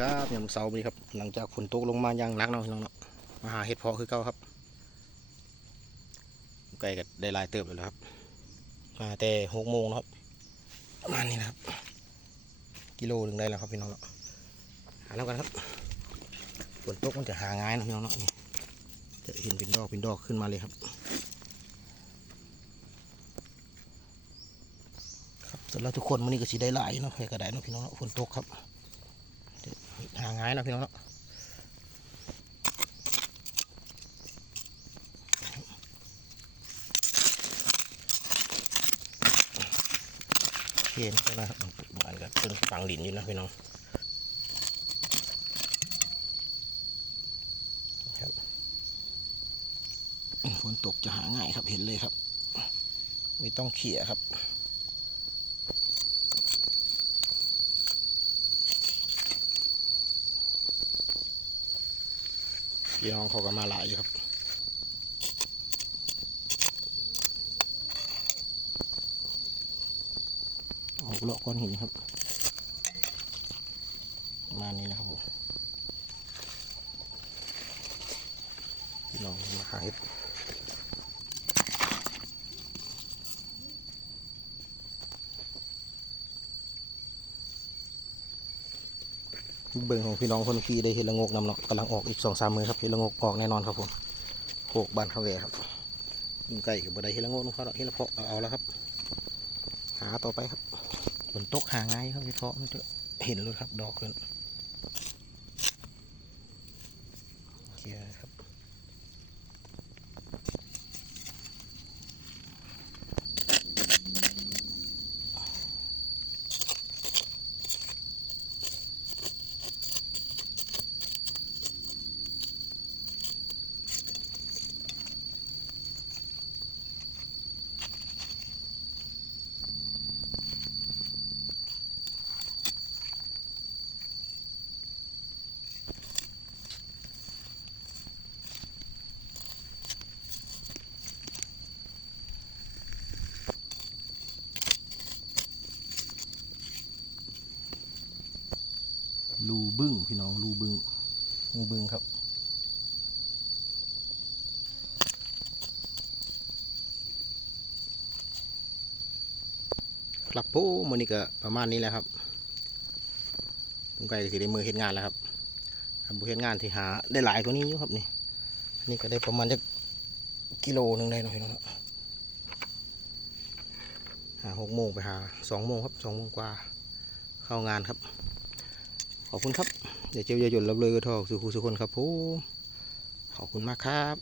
ครับยามเสาร์นี้ครับ หลังจากฝนตกลงมาอย่างหนักเนาะพี่น้องเนาะมาหาเห็ดเพาะคือเก่าครับใกล้กับได้ลายเติบแล้วครับ มาแต่หกโมงครับประมาณนี้นะครับ กิโลหนึ่งได้แล้วครับพี่น้องเนาะหาแล้วกันครับฝนตกมันจะหาง่ายนะพี่น้องเนาะจะเห็นเป็นดอกเป็นดอกขึ้นมาเลยครับครับสำหรับทุกคนวันนี้ก็สิได้หลายเนาะใครก็ได้เนาะพี่น้องเนาะฝนตกครับ หาง่ายนะพี่น้องเนาะเห็นก็นะครับเหมือนกับต้นฝังดินอยู่นะพี่น้องครับฝนตกจะหาง่ายครับเห็นเลยครับ ไม่ต้องเขี่ยครับ พี่น้องเขาก็มาหลายอยู่ครับออกเลาะก้อนหินครับมานี้นะครับผมพี่น้องมาหาเห็ด เบิ่งของพี่น้องคนขี่ได้เห็ดละงกนำเนาะกำลังออกอีกสองสามมือครับเห็ดละงกออกแน่นอนครับผมโขกบานเขาแวครับยิงไก่กับบไดเห็ดละงกน้องเขาดอกเห็ดละเพาะเอาเอาแล้วครับ หาต่อไปครับฝนตกหาง่ายครับเห็ดเพาะมันจะเห็นเลยครับดอกขึ้น รูบึ้งพี่น้องรูบึ้งรูบึ้งครับ ครับผู้มือนี้ก็ประมาณนี้แหละครับผมไก่ก็สิได้มือเห็นงานแล้วครับบุเห็นงานที่หาได้หลายกว่านี้อยู่ครับนี่นี่ก็ได้ประมาณจะกิโลหนึ่งได้หน่อยนาะหาหกโมงไปหาสองโมงครับสองโมงกว่าเข้างานครับ ขอบคุณครับ เดี๋ยวเจ้าอย่าหยุดรับเลยกระทอกสู่ครูสุคนครับผมขอบคุณมากครับ